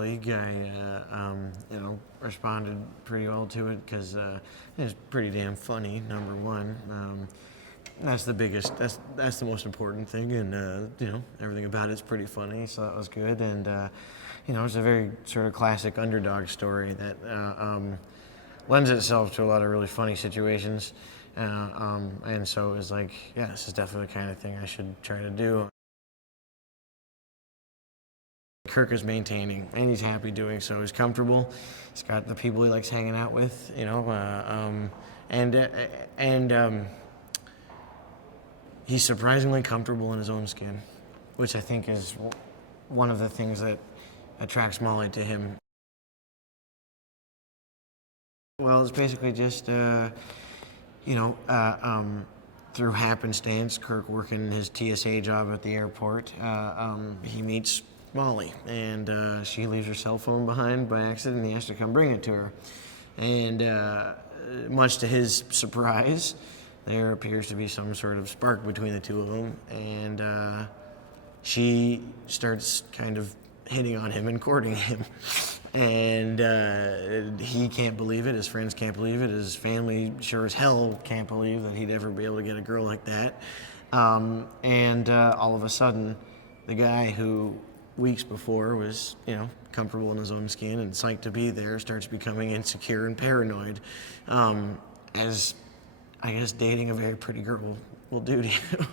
League guy, responded pretty well to it because it was pretty damn funny. Number one, that's the biggest. That's the most important thing, and everything about it's pretty funny. So that was good, and it's a very sort of classic underdog story that lends itself to a lot of really funny situations, and so it was like, yeah, this is definitely the kind of thing I should try to do. Kirk is maintaining, and he's happy doing so. He's comfortable. He's got the people he likes hanging out with, and he's surprisingly comfortable in his own skin, which I think is one of the things that attracts Molly to him. Well, it's basically just, through happenstance, Kirk working his TSA job at the airport, he meets Molly, and she leaves her cell phone behind by accident, and he has to come bring it to her. And much to his surprise, there appears to be some sort of spark between the two of them, and she starts kind of hitting on him and courting him. And he can't believe it, his friends can't believe it, his family sure as hell can't believe that he'd ever be able to get a girl like that. And all of a sudden, the guy who weeks before was, comfortable in his own skin and psyched to be there, starts becoming insecure and paranoid, as I guess dating a very pretty girl will do to you.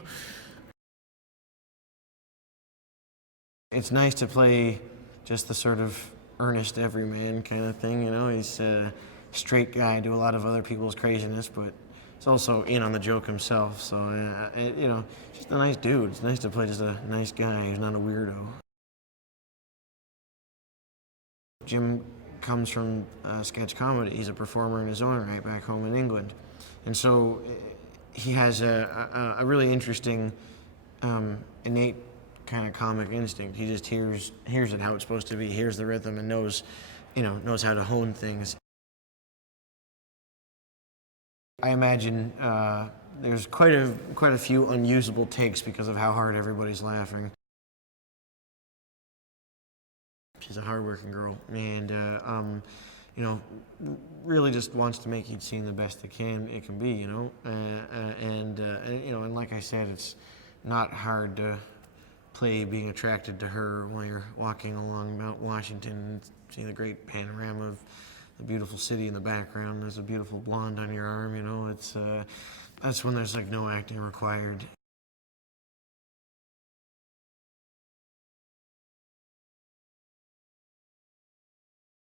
It's nice to play just the sort of earnest everyman kind of thing, He's a straight guy, do a lot of other people's craziness, but he's also in on the joke himself. So, just a nice dude. It's nice to play just a nice guy who's not a weirdo. Jim comes from sketch comedy. He's a performer in his own right back home in England. And so he has a really interesting, innate kind of comic instinct. He just hears it how it's supposed to be, hears the rhythm, and knows how to hone things. I imagine there's quite a few unusable takes because of how hard everybody's laughing. She's a hardworking girl, and really just wants to make each scene the best it can be, and like I said, it's not hard to play being attracted to her while you're walking along Mount Washington and see the great panorama of the beautiful city in the background. There's a beautiful blonde on your arm, it's that's when there's like no acting required.